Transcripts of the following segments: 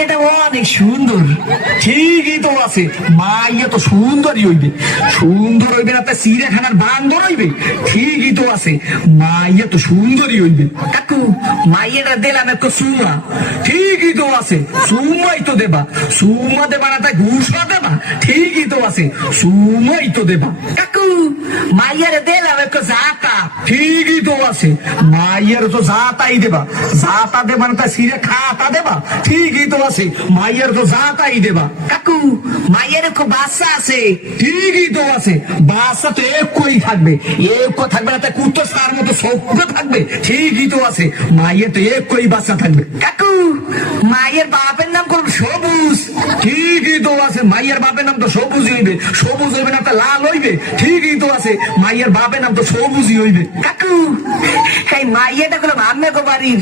মাইয়াটা অনেক সুন্দর। ঠিকই তো আছে। মাইয়া তো সুন্দরই হইবে। সুন্দর হইবে না, তা চিড়িয়াখানার বান্দর হইবে। ঠিকই তো আছে। মাইয়া তো সুন্দরই হইবে। কাকু, মাইয়াটা দিলাম একটু সুমা ঠিকই তো আছে। সুমাই তো দেবা। সুমা দেবা না তাই ঘুষা দেবা। ঠিকই তো আছে। সুমাই তো দেবা। কাকু, মাইয়ারে দিলাম একটু জাতা। তো আছে। মাইয়ের তো জাতাই দেবা। জাতা দেবা না তাই সিরে খাতা দেবা। ঠিকই তো আছে। মাইয়ের তো জাতাই দেবা। কাকু, মাইয়ার একটু বাচ্চা আছে। ঠিকই তো আছে। বাসা তো একই থাকবে। এক থাকবে না তাই কুত্তো তার মতো সভ্য থাকবে। ঠিকই তো আছে। মাইয়ের তো একই বাচ্চা থাকবে। কাকু মায়ের বাপের নাম করুন সবুজ। ঠিকই তো আছে মাইয়ের বাপের নাম তো সবুজ হইবে। সবুজ হইবে না তো লাল হইবে। ঠিকই তো আছে মাইয়ের বাপের নাম তো সবুজই হইবে। কাকু! এই মাইয়াটা গো বাড়ির?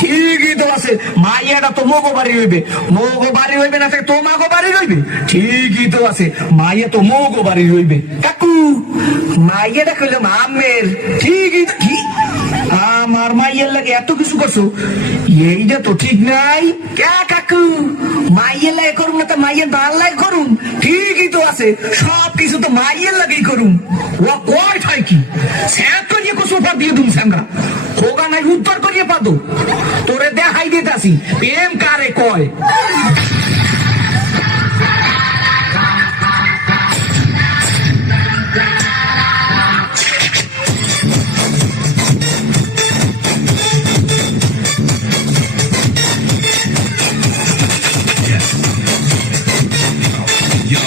ঠিকই তো আছে মাইয়াটা তো মোগো বাড়ি হইবে। মোগো বাড়ি হইবে না তো তোমাগো বাড়ি হইবে? ঠিকই তো আছে মাইয়া তো মোগো বাড়ি হইবে। কাকু! মাইয়াটা করলাম আম্মের ঠিকই তো কি? আমার মাইয়ের লাগে এত কিছু করছ? এইটা তো ঠিক নাই। কে কাকু? মাইয়ের করুন না তো মাইয়ের বাল লাই করুন ঠিকই তো আছে, সব কিছু তো মাইয়ের লাগেই করুন ও কয় ঠাই কি? স্যার করিয়ে কুসু সোফা দিয়ে দুম হোগা নাই উত্তর করিয়ে পাদো। তোরে দেখাই দিতাছি, প্রেম কারে কয়? একে